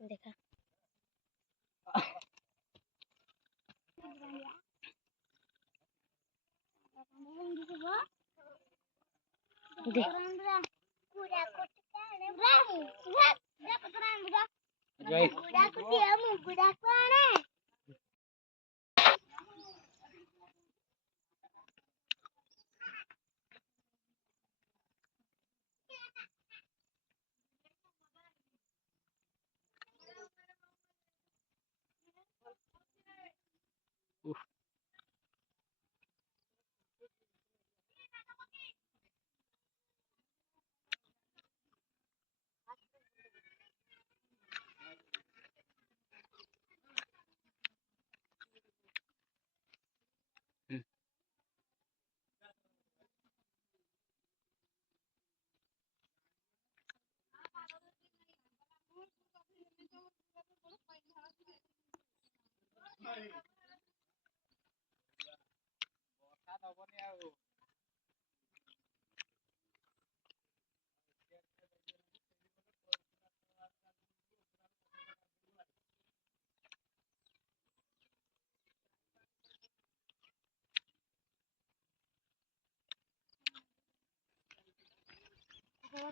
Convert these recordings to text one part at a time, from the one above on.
देखा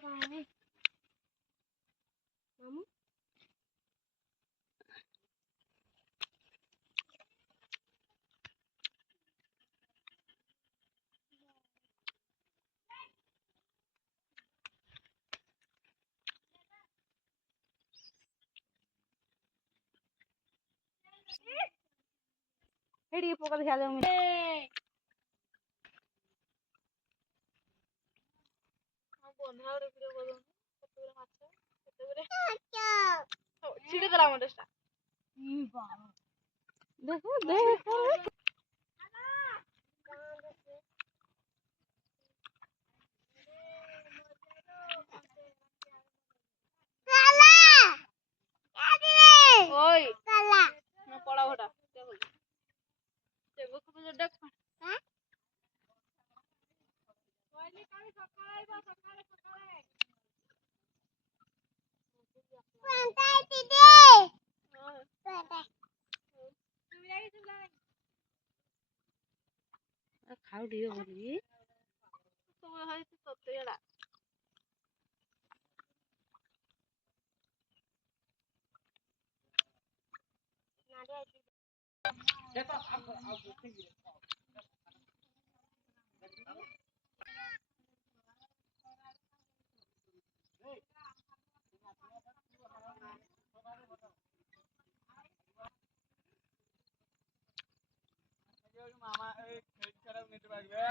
मामू हेडी पोका दिखा दो मुझे हम बंधा और वीडियो कर दो कतगुरा माछ कतगुरा छिड़े दिला मडस्टा ई बाबा देखो देखो काला ओय काला ना पड़ा होटा देखो को देख हां ওইলি কালি সকালে আইবা সকালে সকালে কোনটাই দিদি হ্যাঁ কোনটা তুমি যাই চলে খাও দিও বলি তুমি হয়তো সত্যিটা না রে দেখো আও দেখি মামা এই খেল খেলা নিতে পারবে